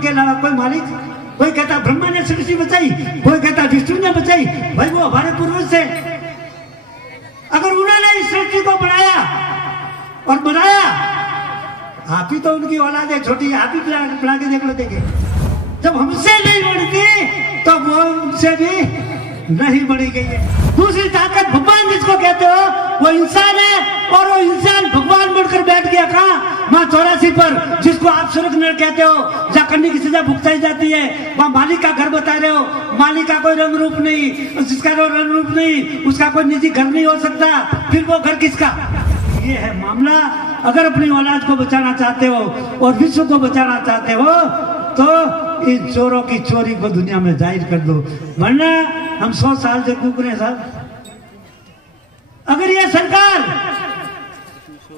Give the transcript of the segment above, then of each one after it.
उनके अलावा कोई मालिक? कोई कहता ब्रह्मा ने सृष्टि बचाई, कोई कहता विष्णु ने बचाई। भाई वो हमारे पूर्वज थे। अगर उन्होंने इस सृष्टि को बनाया और बनाया, आप ही तो उनकी औलाद है छोटी, आप ही बना के देख लो। देखे जब हमसे नहीं बढ़ती तो वो उनसे भी नहीं बढ़ी गई है। दूसरी ताकत भगवान जिसको कहते हो वो इंसान है, और वो इंसान भगवान बढ़कर बैठ गया कहाँ? माँ 84 पर, जिसको आप स्वर्ग नरक कहते हो, जहाँ करने की सजा भुगताई जाती है। वहाँ मालिक का घर बता रहे हो, मालिक का कोई रंग रूप नहीं, जिसका रंग रूप नहीं उसका कोई निजी घर नहीं हो सकता, फिर वो घर किसका? ये है मामला। अगर अपनी औलाद को बचाना चाहते हो और विश्व को बचाना चाहते हो तो इन चोरों की चोरी को दुनिया में जाहिर कर दो, वरना हम 100 साल से कूक रहे साहब। अगर ये सरकार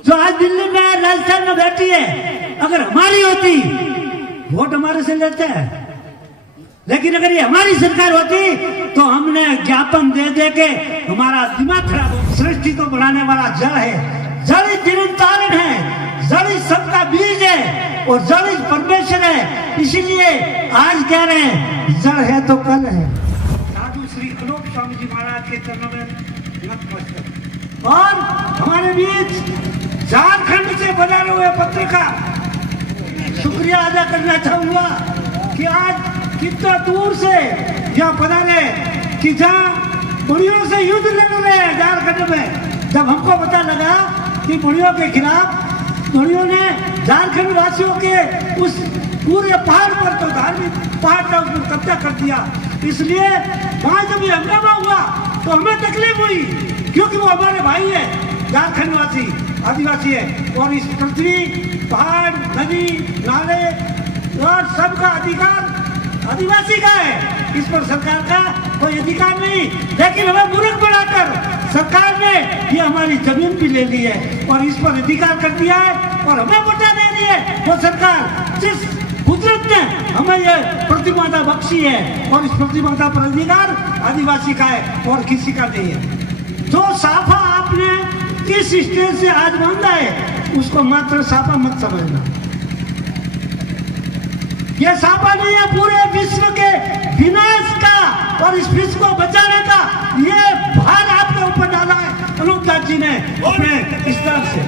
जो आज दिल्ली में राजस्थान में बैठी है, अगर हमारी होती, वोट हमारे से लेते हैं, लेकिन अगर ये हमारी सरकार होती तो हमने ज्ञापन दे दे के हमारा दिमाग खराब हो। सृष्टि को बढ़ाने वाला जड़ है, जड़ निरंतर है, जड़ सबका बीज है और जड़ परमेश्वर है। इसीलिए आज कह रहे हैं जड़ है तो कल है। साधु श्री अनूप स्वामी जी महाराज के चरणों में नतमस्तक। और हमारे बीच झारखंड से बना हुए पत्रकार शुक्रिया अदा करना चाहूंगा कि आज कितना दूर से यहाँ पधारे, कि जहाँ बुढ़ियों से युद्ध लड़ रहे हैं झारखंड में। जब हमको पता लगा कि बुढ़ियों के खिलाफ बुढ़ियों ने झारखंड वासियों के उस पूरे पहाड़ पर, तो धार्मिक पहाड़ का उसमें कब्जा कर दिया, इसलिए वहां जब ये हंगामा हुआ तो हमें तकलीफ हुई, क्योंकि वो हमारे भाई है, झारखंड वासी आदिवासी है। और इस पृथ्वी, पहाड़, नदी, नाले और सबका अधिकार आदिवासी का है, इस पर सरकार का कोई अधिकार नहीं। लेकिन हमें मूर्ख बनाकर सरकार ने ये हमारी जमीन भी ले ली है और इस पर अधिकार कर दिया है और हमें वोटा दे दी है। वो सरकार जिस कुदरत ने हमें ये प्रतिमाता बख्शी है, और इस प्रतिमाता पर अधिकार आदिवासी का है और किसी का नहीं है। जो साफा आपने इस स्टेज से आज बांधा है, उसको मात्र साफा मत समझना। ये साफा नहीं है पूरे विश्व के विनाश का और इस विश्व को बचाने का, ये भार आपके ऊपर डाला है अनूप दास जी ने अपने स्तर से।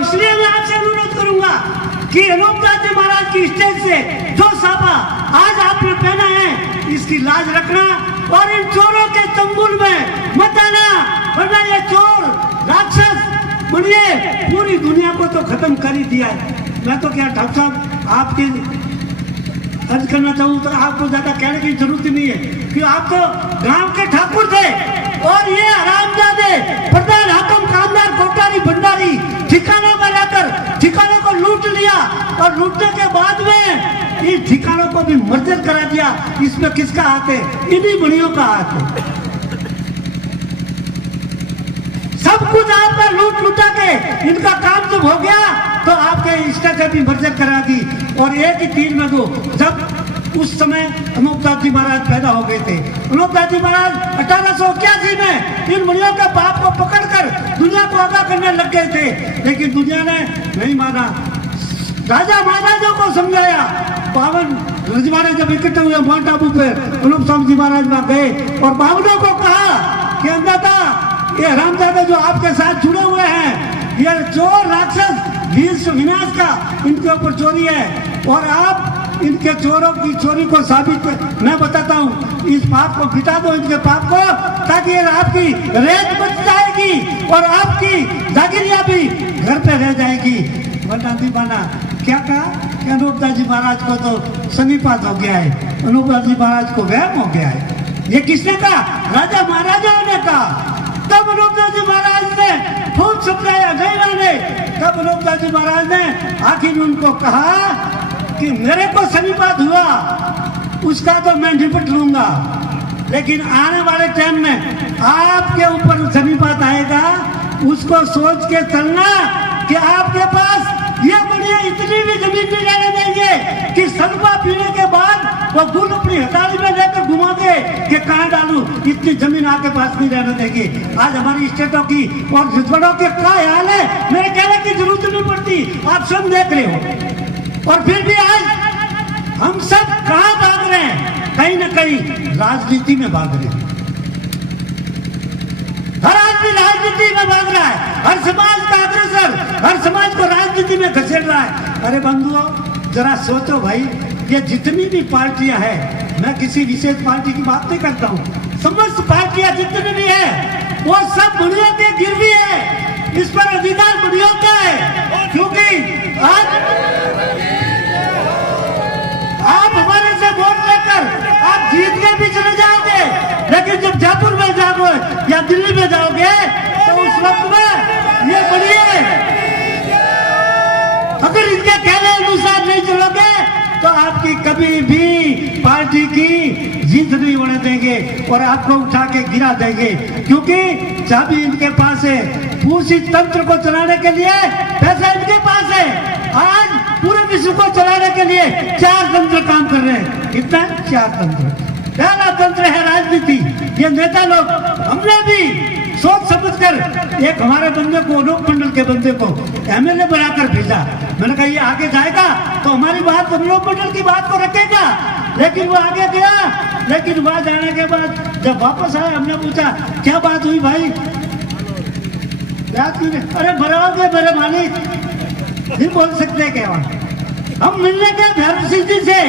इसलिए मैं आपसे अनुरोध करूंगा कि अनूप दास जी महाराज की स्टेज से जो साफा आज आपने पहना है, इसकी लाज रखना और इन चोरों के चंगुल में मत आना, वरना ये चोर राक्षस बढ़िए पूरी दुनिया को तो खत्म कर ही दिया है। मैं तो क्या ठाकुर साहब आपके अर्ज करना चाहूँ तो आपको ज्यादा कहने की जरूरत ही नहीं है, कि आप तो गांव के ठाकुर थे और ये हरामजादे प्रधान हाकिम कामदार कोठारी भंडारी ठिकानों में रहकर ठिकानों को लूट लिया और लूटने के बाद में इन ठिकानों को भी मर्जर करा दिया। इसमें किसका हाथ है? इन्हीं बुढ़ियों का हाथ है। सब कुछ आपका लूट लुटा के इनका काम जब हो गया तो आपके इष्टा से भी मर्जर करा दी। और एक ही तीन में दो, जब उस समय अनूप दास जी महाराज पैदा हो गए थे, अनूप दास जी महाराज 1881 में इन मुनियों के बाप को पकड़कर दुनिया को आगाह करने लग गए थे, लेकिन दुनिया ने नहीं माना। राजा महाराजों को समझाया, 52 रजवाड़े जब इकट्ठे हुए माउंट आबू पे, अनूप स्वामी जी महाराज वहां गए और बावनों को कहा कि अंदाता ये हरामजादे जो आपके साथ जुड़े हुए हैं, ये चोर राक्षस विश्व विनाश का इनके ऊपर चोरी है, और आप इनके चोरों की चोरी को साबित मैं बताता हूँ, इस पाप को मिटा दो, इनके पाप को, ताकि आपकी रेत बच जाएगी और आपकी जागीरिया भी घर पे रह जाएगी। वरना दीवाना क्या कहा कि अनूप दास जी महाराज को तो समीपात हो गया है, अनूप दास जी महाराज को वहम हो गया है। ये किसने कहा? राजा महाराजाओं ने कहा। तब अनूप दास जी महाराज ने खूब समझाया, नहीं माने। तब अनूप दास जी महाराज ने आखिर उनको कहा कि मेरे को समीपात हुआ उसका तो मैं निपट लूंगा, लेकिन आने वाले टाइम में आपके ऊपर समीपात आएगा, उसको सोच के चलना कि आपके पास ये बढ़िया इतनी भी जमीन नहीं रहने देंगे कि सलपा पीने के बाद वो गुल अपनी हथेली में लेकर घुमा दे कि कहाँ डालूं, इतनी जमीन आपके पास नहीं रहने देंगे। आज हमारी स्टेटों की और रिजवाड़ों के क्या हाल है, मेरे कहने की जरूरत नहीं पड़ती। आप सब देख रहे हो। और फिर भी आज हम सब कहां भाग रहे हैं? कहीं ना कहीं राजनीति में भाग रहे हैं। हर आदमी राजनीति में भाग रहा है, हर समाज का अग्रसर हर समाज को राजनीति में घसीट रहा है। अरे बंधुओं, जरा सोचो भाई, ये जितनी भी पार्टियां हैं, मैं किसी विशेष पार्टी की बात नहीं करता हूं, समस्त पार्टियां जितनी भी है वो सब बुढ़ियों के गिरवी है। इस पर अधिकार बुढ़ियों का है, क्योंकि आज आप हमारे से वोट लेकर आप जीत के भी चले जाओगे, लेकिन जब जयपुर में जाओगे या दिल्ली में जाओगे तो उस वक्त में ये बढ़िया, अगर इनके कहने अनुसार नहीं चलोगे तो आपकी कभी भी पार्टी की जीत नहीं होने देंगे और आपको उठा के गिरा देंगे, क्योंकि चाबी इनके पास है। पूरी तंत्र को चलाने के लिए पैसा इनके पास है। आज पूरे विश्व को चलाने के लिए 4 तंत्र काम कर रहे हैं। कितना? 4 तंत्र। पहला तंत्र है राजनीति। ये नेता लोग, हमने भी सोच समझकर एक हमारे बंदे को, अनूप मंडल के बंदे को एमएलए बनाकर भेजा। मैंने कहा ये आगे जाएगा तो हमारी बात, अनूप मंडल की बात को रखेगा, लेकिन वो आगे गया। लेकिन वहां जाने के बाद जब वापस आया, हमने पूछा क्या बात हुई भाई? अरे भरोगे मेरे मालिक, नहीं बोल सकते क्या? हम मिलने गए भैरू सिंह जी से,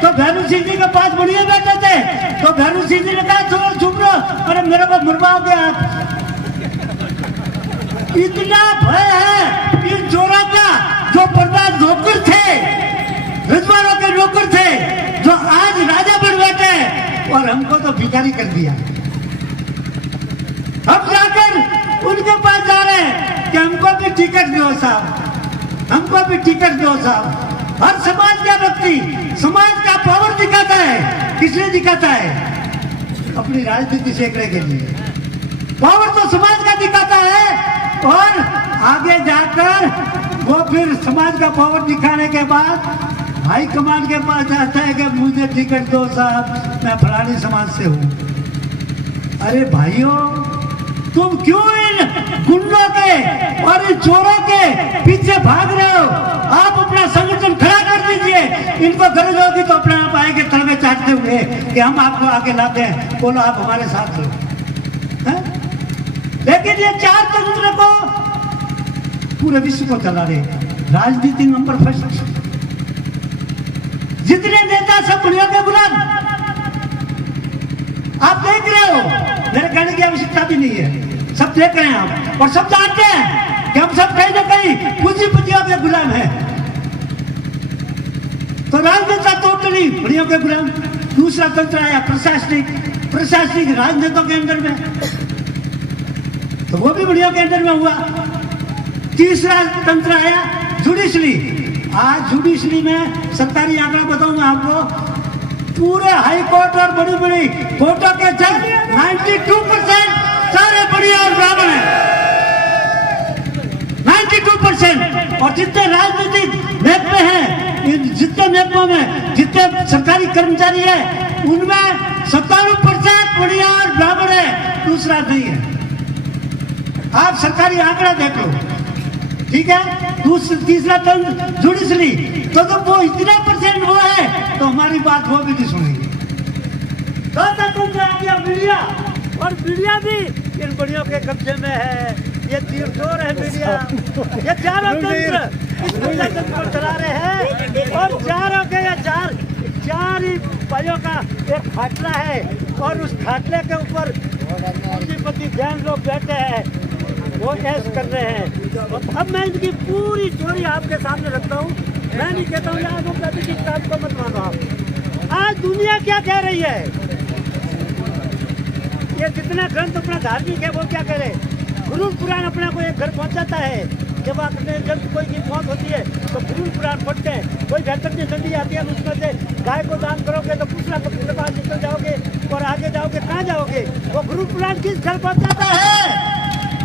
तो भैरू सिंह जी के पास बढ़िया बैठे थे, तो भैरू सिंह जी ने कहा थोड़ा चुप रहो, अरे मेरे को मुरवाओगे आप। इतना भय है इन चोरों का, जो प्रधान नौकर थे, रजवाड़ों के नौकर थे, जो आज राजा बन बैठे और हमको तो भिखारी कर दिया। हम जाकर उनके पास जा रहे हैं कि हमको भी टिकट दो साहब, हमको भी टिकट दो साहब। हर समाज का व्यक्ति समाज का पावर दिखाता है। किसने दिखाता है? अपनी राजनीति सेकने के लिए। पावर तो समाज का दिखाता है और आगे जाकर वो फिर समाज का पावर दिखाने के बाद हाई कमान के पास जाता है कि मुझे टिकट दो साहब, मैं फलानी समाज से हूं। अरे भाइयों, तुम क्यों इन गुंडों के और इन चोरों के पीछे भाग रहे हो? आप अपना संगठन खड़ा कर दीजिए। इनको गरज होगी तो अपने आप आएंगे तलवे चाटते हुए कि हम आपको आगे लाते हैं, बोलो आप हमारे साथ रहो। लेकिन ये 4 तंत्र को पूरे विश्व को चला रहे। राजनीति नंबर फर्स्ट। जितने नेता सब बुढ़ियों के गुलाम, आप देख रहे हो, मेरे कहने की आवश्यकता भी नहीं है, सब देख रहे हैं आप, और सब जानते हैं कि हम सब कहीं ना कहीं पूंजीपतियों के गुलाम हैं। तो राजनेता टोटली बुढ़ियों के गुलाम। दूसरा तंत्र आया प्रशासनिक राजनेताओं के अंदर में, तो वो भी बुढ़ियों के अंदर में हुआ। तीसरा तंत्र आया जुडिशरी। आज जुडिशरी में सरकारी आंकड़ा बताऊंगा आपको, पूरे हाई कोर्ट और बड़ी बड़ी कोर्टों के जज 92% सारे बढ़िया और ब्राह्मण हैं। 92%। और जितने राजनीतिक महकमे हैं, जितने महकमों में जितने सरकारी कर्मचारी है, उनमें 97% बढ़िया और ब्राह्मण है, दूसरा नहीं है। आप सरकारी आंकड़ा देख लो, ठीक है। तीसरा तंत्र जुडिशरी, तो वो इतना % वो है तो हमारी बात वो भी नहीं सुनेगी। चौथा तंत्र आ गया मीडिया, और मीडिया भी इन बढ़ियों के कब्जे में है। ये तीर-चोर है मीडिया। ये चारों तंत्र इस तंत्र को चला रहे हैं, और चारों के ये चार ही भाइयों का एक खाटला है, और उस खाटले के ऊपर पूंजीपति जैन लोग बैठे हैं, वो ऐश कर रहे हैं। अब मैं इनकी पूरी चोरी आपके सामने रखता हूँ। मैं नहीं कहता हूँ यार की किताब को मत मानो आप। आज दुनिया क्या कह रही है? ये जितना ग्रंथ अपना धार्मिक है वो क्या कह रहे हैं? गुरु पुराण अपने को एक घर पहुँचाता है। जब कोई की मौत होती है तो गुरु पुराण पढ़ते हैं। कोई बेहतर की नदी आती है, उसमें से गाय को दान करोगे तो दूसरा पक्षी के पास निकल जाओगे और आगे जाओगे, कहाँ जाओगे? वो गुरु पुराण किस घर पहुँचाता है?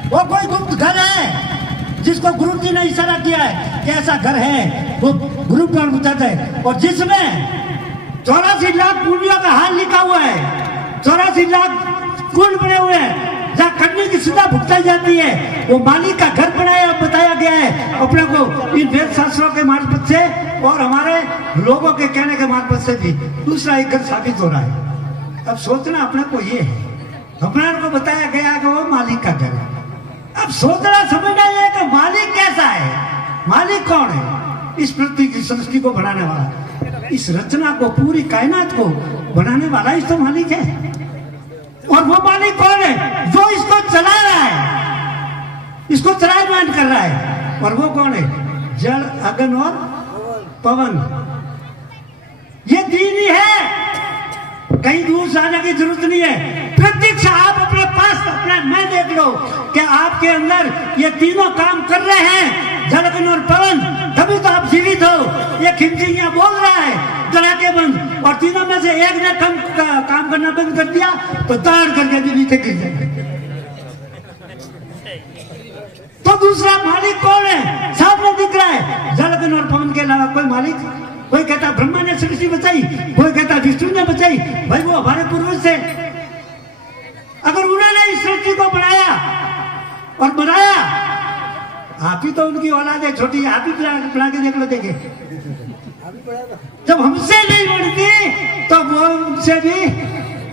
वो कोई गुप्त घर है जिसको गुरु जी ने इशारा किया है कि ऐसा घर है, वो गुरु पुराण बताता है। और जिसमें 84 लाख कुंडियों का हाल लिखा हुआ है, 84 लाख कुंड बने हुए हैं, जहाँ करने की सजा भुगताई जाती है, वो मालिक का घर बनाया बताया गया है अपने को इन वेद शास्त्रों के मार्फत से और हमारे लोगों के कहने के मार्फत से भी दूसरा एक घर साबित हो रहा है। अब सोचना अपने को ये है, अपने को बताया गया कि वो मालिक का घर है। अब सोचना समझना ये कि मालिक कैसा है, मालिक कौन है? इस पृथ्वी की सृष्टि को बनाने वाला, इस रचना को, पूरी कायनात को बनाने वाला इस तो मालिक है। और वो मालिक कौन है? जो इसको चला रहा है, इसको चलायमान कर रहा है। और वो कौन है? जल, अग्नि और पवन। ये तीन ही है, कहीं दूर जाने की जरूरत नहीं है। प्रत्यक्ष आप अपने पास अपना मैं देख लो कि आपके अंदर ये तीनों काम कर रहे हैं, जल, अग्नि और पवन। तभी तो आप जीवित हो। ये खिमजी यहाँ बोल रहा है धड़ाके बंद, और तीनों में से एक ने काम करना बंद कर दिया तो दाड़ करके भी नीचे गिर जाए। तो दूसरा मालिक कौन है? सामने दिख रहा है। जल, अग्नि और पवन के अलावा कोई मालिक? कोई कहता ब्रह्मा ने सृष्टि बचाई, कोई कहता विष्णु ने बचाई। भाई वो हमारे पूर्वज थे। अगर उन्होंने इस सृष्टि को बनाया और बनाया, आप ही तो उनकी औलाद है छोटी, आप ही बना के देख लो, देखे जब हमसे नहीं बढ़ती तो वो उनसे भी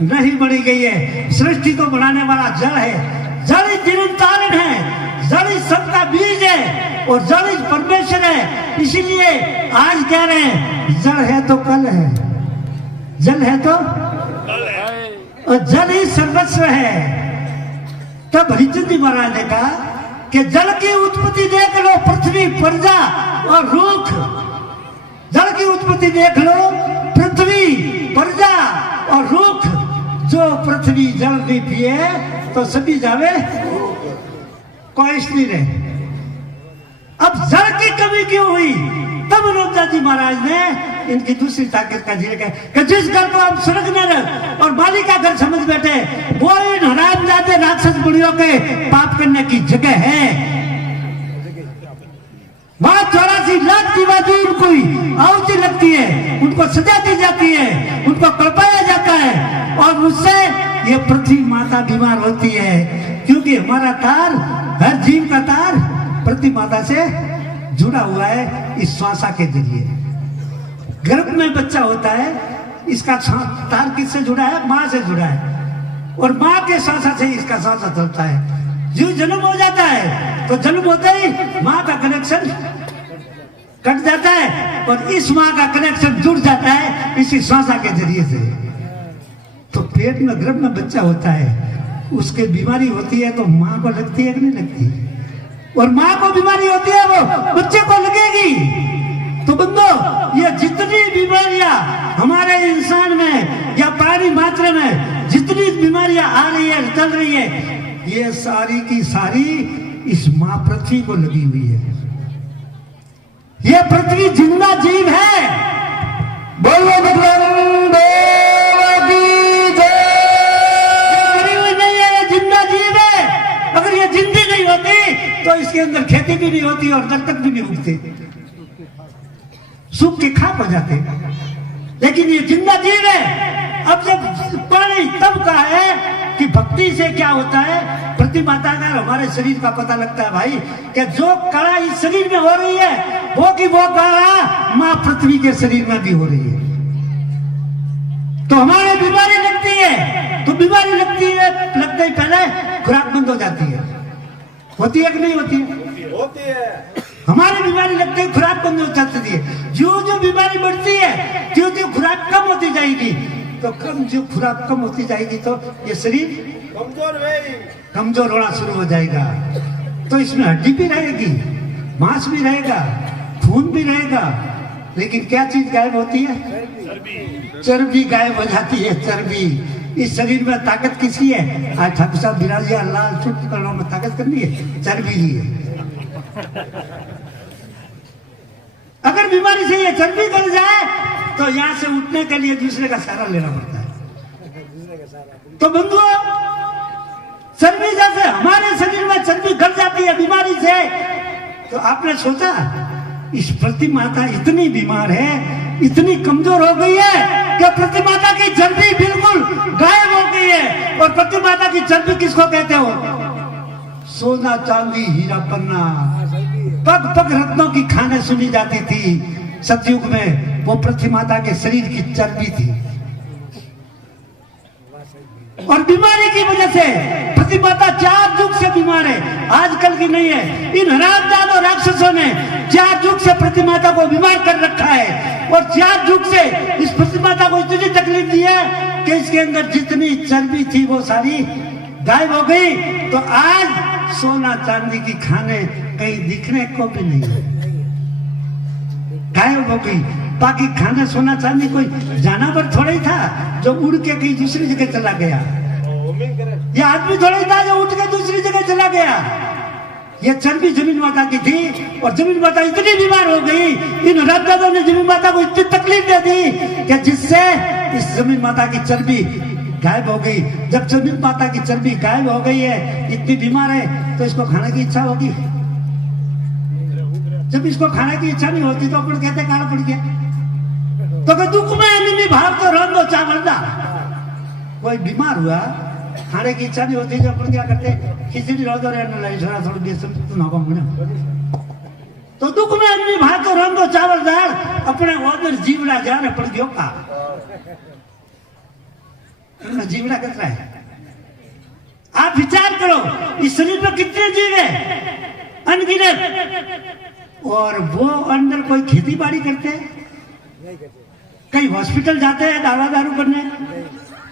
नहीं बढ़ी गई है। सृष्टि को बनाने वाला जल है, जल ही निरंतर है, जल ही सबका बीज है और जल ही परमेश्वर है। इसीलिए आज कह रहे हैं जल है तो कल है, जल है तो कल है, और जल ही सर्वस्व है। तब हरिचंद जी महाराज ने कहा कि जल की उत्पत्ति देख लो, पृथ्वी, प्रजा और रुख। जल की उत्पत्ति देख लो, पृथ्वी, प्रजा और रुख। जो पृथ्वी जल नहीं पिए तो सभी जावे कोई नहीं रहे। अब जल की कमी क्यों हुई? तब मनोजा जी महाराज ने इनकी दूसरी ताकत का जिक्र किया कि जिस घर को हम स्वर्ग नरक और मालिक का घर समझ बैठे, वो इन हरामजादे राक्षस बुढ़ियों के पाप करने की जगह है। वहां 84 लाख दीवादी उनको आहुति लगती है, उनको सजा दी जाती है, उनको कल्पाया जाता है, और उससे ये पृथ्वी माता बीमार होती है। क्योंकि हमारा तार, हर जीव का तार पृथ्वी माता से जुड़ा हुआ है इस श्वासा के जरिए। गर्भ में बच्चा होता है, इसका तार किससे जुड़ा है? माँ से जुड़ा है, और माँ के श्वासा से इसका श्वासा चलता है। जो जन्म हो जाता है तो जन्म होते ही माँ का कनेक्शन कट जाता है और इस माँ का कनेक्शन जुड़ जाता है इसी श्वासा के जरिए से। तो पेट में, गर्भ में बच्चा होता है, उसके बीमारी होती है तो माँ को लगती है कि नहीं लगती? और माँ को बीमारी होती है वो बच्चे को लगेगी। तो बंदो, ये जितनी बीमारियां हमारे इंसान में या प्राणी मात्र में जितनी बीमारियां आ रही है, चल रही है, ये सारी की सारी इस माँ पृथ्वी को लगी हुई है। ये पृथ्वी जिंदा जीव है। बोलो भगवान देव की जय। मरी हुई नहीं है, ये जिंदा जीव है। अगर ये जिंदी नहीं होती तो इसके अंदर खेती भी नहीं होती और दस्तक भी नहीं उगती, सूख के खाक हो जाते। लेकिन ये जिंदा जीव है। अब जब पानी तब कहा है कि भक्ति से क्या होता है, पृथ्वी माता का हमारे शरीर का पता लगता है भाई, कि जो कला इस शरीर में हो रही है वो की वो कला माँ पृथ्वी के शरीर में भी हो रही है। तो हमारे बीमारी लगती है, तो बीमारी लगती है, लगते ही पहले खुराक बंद हो जाती है। होती है कि नहीं होती है? होती है। हमारी बीमारी लगते ही खुराक बंद हो जाती है। जो जो बीमारी बढ़ती है त्यों त्यों खुराक कम होती जाएगी, तो जो खुराक कम होती जाएगी तो ये शरीर कमजोर होना शुरू हो जाएगा। तो इसमें हड्डी भी रहेगी, मांस भी रहेगा, खून भी रहेगा, लेकिन क्या चीज गायब होती है? चर्बी गायब हो जाती है। चर्बी। इस शरीर में ताकत किसकी है? आज ठाकुर साहब बिराजिया लाल चुट करों में ताकत करनी है, चर्बी ही है। अगर बीमारी से ये चर्बी गल जाए तो यहाँ से उठने के लिए दूसरे का सहारा लेना पड़ता है। तो बंधुओं, चर्बी जैसे हमारे शरीर में चर्बी गल जाती है बीमारी से, तो आपने सोचा इस पृथ्वी माता इतनी बीमार है, इतनी कमजोर हो गई है कि प्रतिमाता की चर्बी बिल्कुल गायब हो गई है। और प्रतिमाता की चर्बी किसको कहते हो? सोना चांदी हीरा पन्ना, पग पग रत्नों की खाने सुनी जाती थी सतयुग में, वो प्रतिमाता के शरीर की चर्बी थी। और बीमारी की वजह से प्रतिमाता 4 युग से बीमार है, आजकल की नहीं है। इन हरामजादों और राक्षसों ने 4 युग से प्रतिमाता को बीमार कर रखा है और 4 युग से इस प्रतिमाता को इतनी तकलीफ दी है कि इसके अंदर जितनी चर्बी थी वो सारी गायब हो गई। तो आज सोना चांदी की खाने कहीं दिखने को भी नहीं है, गायब हो गई। बाकी खाना सोना चांदी कोई जानवर थोड़ा ही था जो उड़ के कहीं दूसरी जगह चला गया, ये आदमी थोड़ा ही था जो उठ के दूसरी जगह चला गया। ये चर्बी जमीन माता की थी और जमीन माता इतनी बीमार हो गई, इन राजदादों ने जमीन माता को इतनी तकलीफ दे दी कि जिससे इस जमीन माता की चर्बी गायब हो गई। जब जमीन माता की चर्बी गायब हो गई है, इतनी बीमार है, तो इसको खाने की इच्छा होगी। जब इसको खाने की इच्छा नहीं होती तो अपन कहते काला पड़ गया। तो दुख में नहीं भाग तो रन दो चावल दा। कोई बीमार हुआ, खाने की इच्छा नहीं होती, तो अपन क्या करते? खिचड़ी रो दो थोड़ी बेसन तो दुख में नहीं भाग तो रन दो चावल दाल, अपने उधर जीवड़ा जाने पड़ गयो का जीवड़ा कितना है? आप विचार करो, इस शरीर में कितने जीव है? अनगिनत। और वो अंदर कोई खेती बाड़ी करते हैं, कहीं हॉस्पिटल जाते हैं दवा दारू करने,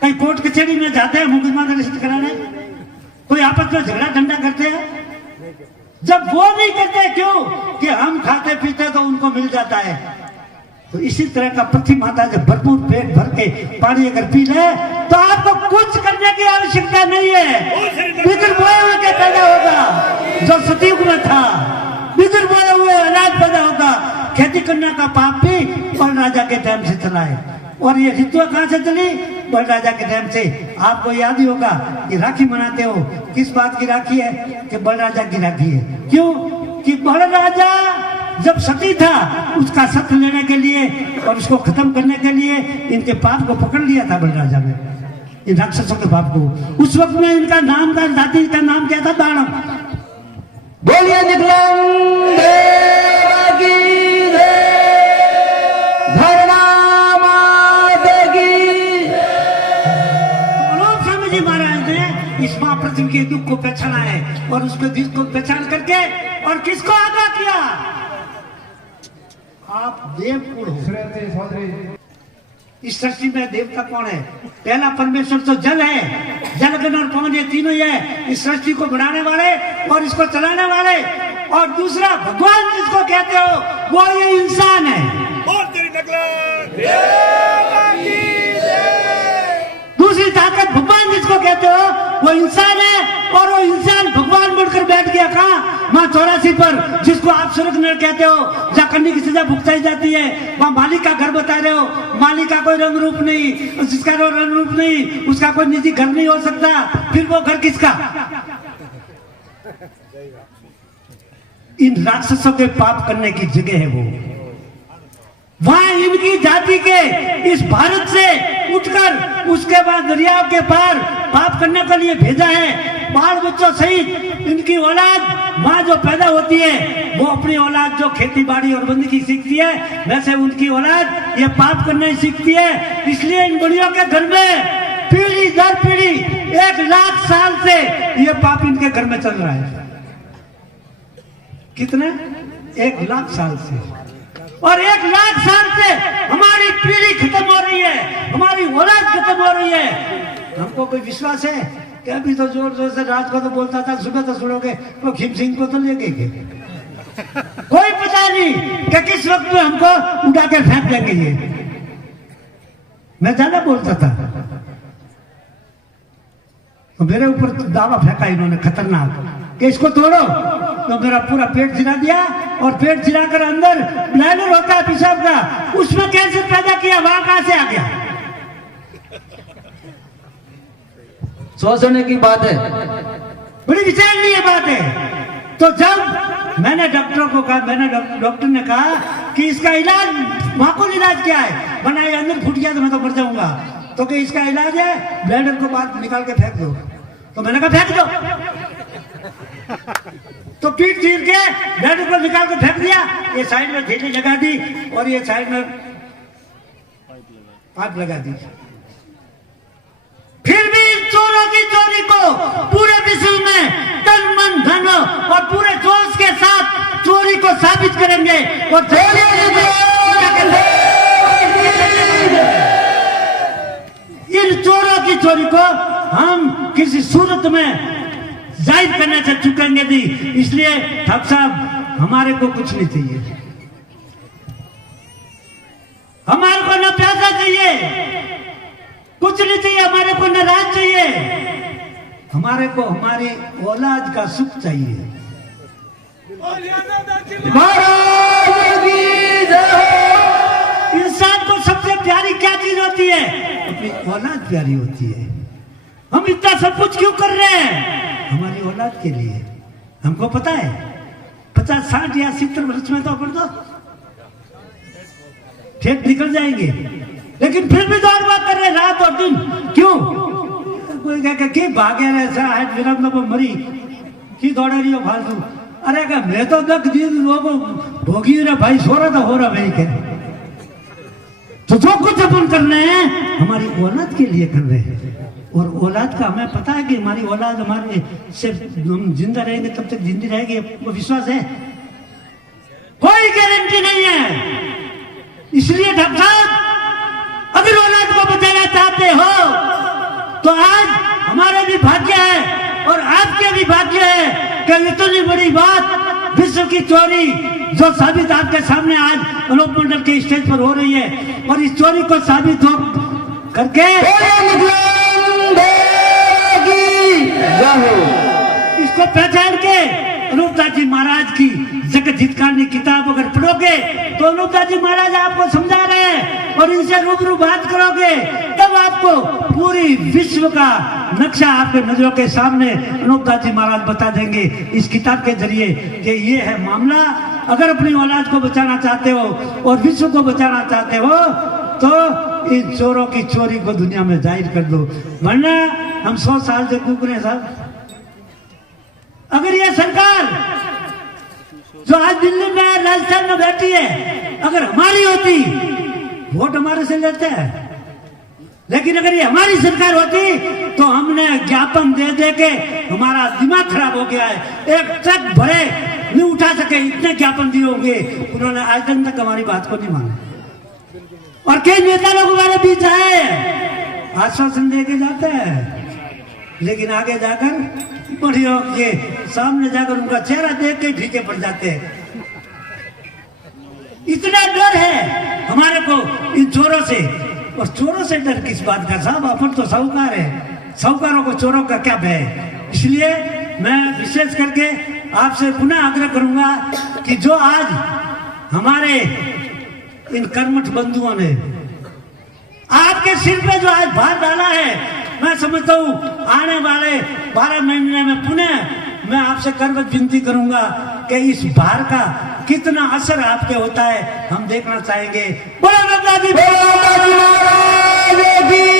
कहीं कोर्ट कचहरी में जाते हैं मुकदमा दर्ज कराने, कोई आपस में झगड़ा धंधा करते हैं। जब वो नहीं करते, क्यों? कि हम खाते पीते तो उनको मिल जाता है। तो इसी तरह का पृथ्वी माता जब भरपूर पेट भर के पानी अगर पी ले तो आपको कुछ करने की आवश्यकता नहीं है। बिगर बोए हुए क्या पैदा होगा? जो सतयुग में था, बिगर बोए हुए अनाज पैदा होगा। खेती करने का पाप भी बल राजा के टाइम से चला है। और ये ऋतु कहां से चली? बल राजा के टाइम से। आपको याद ही होगा, ये राखी मनाते हो, किस बात की राखी है? कि बल राजा की राखी है। क्यों? कि बल राजा जब सती था, उसका सत्य लेने के लिए और उसको खत्म करने के लिए इनके पाप को पकड़ लिया था बल राजा ने, इन राक्षसों के पाप को। उस वक्त में इनका नाम का जाति का नाम क्या था? दानव। बोलिए निकलम देव की धरणा माता की। स्वामी जी महाराज ने इस महापृथ्वी के दुख को पहचाना है और उसके दुख को पहचान करके और किसको आगाह किया? आप देवकुल हो। इस सृष्टि में देवता कौन है? पहला परमेश्वर तो जल है, जल गण और पवन, ये तीनों ही है इस सृष्टि को बनाने वाले और इसको चलाने वाले। और दूसरा भगवान जिसको कहते हो वो ये इंसान है। दूसरी ताकत भगवान जिसको कहते हो वो इंसान है और वो इंसान भगवान बनकर बैठ गया कहाँ? माँ 84 पर, जिसको आप स्वर्ग नरक कहते हो, जहाँ करने की सजा भुगताई जाती है। वहाँ मालिक का घर बता रहे हो, मालिक का कोई रंग रूप नहीं, जिसका रंग रूप नहीं उसका कोई निजी घर नहीं हो सकता। फिर वो घर किसका? इन राक्षसों के पाप करने की जगह है वो। वहां इनकी जाति के इस भारत से उठकर उसके बाद दरिया के पार पाप करने के लिए भेजा है। बाल बच्चों सहित इनकी औलाद माँ जो पैदा होती है वो अपनी औलाद जो खेती बाड़ी और बंदगी सीखती है, वैसे उनकी औलाद ये पाप करने सीखती है। इसलिए इन बड़ियों के घर में पीढ़ी दर पीढ़ी 1 लाख साल से ये पाप इनके घर में चल रहा है। कितने? 1 लाख साल से। और 1 लाख साल से हमारी पीढ़ी खत्म हो रही है, हमारी औलाद खत्म हो रही है। हमको कोई विश्वास है कि अभी तो जोर जोर से रात को तो बोलता था, सुबह तो सुनोगे तो खिम सिंह को तो ले गए। कोई पता नहीं कि किस वक्त में हमको उठा के फेंक देंगे। ये मैं ज्यादा बोलता था तो मेरे ऊपर दावा फेंका इन्होंने खतरनाक कि इसको तोड़ो, तो मेरा पूरा पेट चिरा दिया। और पेट चिराकर अंदर ब्लैडर होता है पेशाब का, उसमें कैंसर पैदा किया। वहां कहां से आ गया? सोचने की बात है, बड़ी विचारणीय बात है। तो जब मैंने डॉक्टर को कहा, डॉक्टर ने कहा कि इसका इलाज, माकूल इलाज क्या है? वरना ये अंदर फूट गया तो मैं तो मर जाऊंगा। तो कि इसका इलाज है ब्लेडर को बाहर निकाल के फेंक दो। तो मैंने कहा फेंक दो। तो पीट चीर के ब्लेडर को निकाल के फेंक दिया। ये साइड में थैली लगा दी और ये साइड में पाइप लगा दी। फिर भी चोरों की चोरी को पूरे विश्व में तन मन धन और पूरे जोश के साथ चोरी को साबित करेंगे और इन चोरों की चोरी को हम किसी सूरत में जाहिर करने से चुकेंगे नहीं। इसलिए ठग साहब हमारे को कुछ नहीं चाहिए, हमारे को न पैसा चाहिए, कुछ नहीं चाहिए, हमारे को न राज चाहिए, हमारे को हमारी औलाद का सुख चाहिए। इंसान को सबसे प्यारी क्या चीज होती है? अपनी औलाद प्यारी होती है। हम इतना सब कुछ क्यों कर रहे हैं? हमारी औलाद के लिए। हमको पता है 50, 60 या 70 वर्ष में तो अपन तो ठेठ निकल जाएंगे, लेकिन फिर भी दौड़ भाग कर रहे रात और दिन। क्यों? कोई कह भागे रहे मरी की दौड़ रही हो फालतू। अरे क्या मैं तो दक दिन लोगों भोगी रहा भाई, सो रहा था हो रहा भाई। कह तो जो कुछ अपन कर रहे हैं हमारी औलाद के लिए कर रहे हैं। और औलाद का हमें पता है कि हमारी औलाद हमारे से हम जिंदा रहेंगे तब तक जिंदी रहेगी, वो विश्वास है। कोई गारंटी नहीं है। इसलिए ठग साहब अगर औलाद को बचाना चाहते हो तो आज हमारे भी भाग्य है और आपके भी भाग्य है कि इतनी बड़ी बात विश्व की चोरी जो साबित आपके सामने आज अलोक मंडल के स्टेज पर हो रही है, और इस चोरी को साबित हो करके इसको पहचान के अनूपदास जी महाराज की जगत हितकारिणी किताब अगर पढ़ोगे तो अनूपदास जी महाराज आपको समझा रहे हैं और इनसे रूबरू बात करोगे तब आपको पूरी विश्व का नक्शा आपके नजरों के सामने अनूपदास जी महाराज बता देंगे इस किताब के जरिए कि ये है मामला। अगर अपनी औलाद को बचाना चाहते हो और विश्व को बचाना चाहते हो तो इन चोरों की चोरी को दुनिया में जाहिर कर दो, वरना हम 100 साल से कूक रहे साहब। अगर ये सरकार जो आज दिल्ली में राजस्थान में बैठी है अगर हमारी होती, वोट हमारे से लेते हैं, लेकिन अगर ये हमारी सरकार होती तो हमने ज्ञापन दे दे के हमारा दिमाग खराब हो गया है। एक ट्रक भरे नहीं उठा सके, इतने ज्ञापन दिए होंगे, उन्होंने आज तक हमारी बात को नहीं माना। और कई नेता लोग हमारे बीच आए आश्वासन दे के जाते हैं, लेकिन आगे जाकर बढ़िया ये सामने जाकर उनका चेहरा देख के फीके पड़ जाते हैं। इतना डर है हमारे को इन चोरों से। और चोरों से डर किस बात का साहब? अपन तो साहूकार है, साहूकारों को चोरों का क्या भय है? इसलिए मैं विशेष करके आपसे पुनः आग्रह करूंगा कि जो आज हमारे इन कर्मठ बंधुओं ने आपके सिर पे जो आज भार डाला है, मैं समझता हूँ आने वाले 12 महीने में पुनः मैं आपसे करवत विनती करूंगा कि इस भार का कितना असर आपके होता है हम देखना चाहेंगे। बोलो नंदा जी, बोलो नंदा जी महाराज की।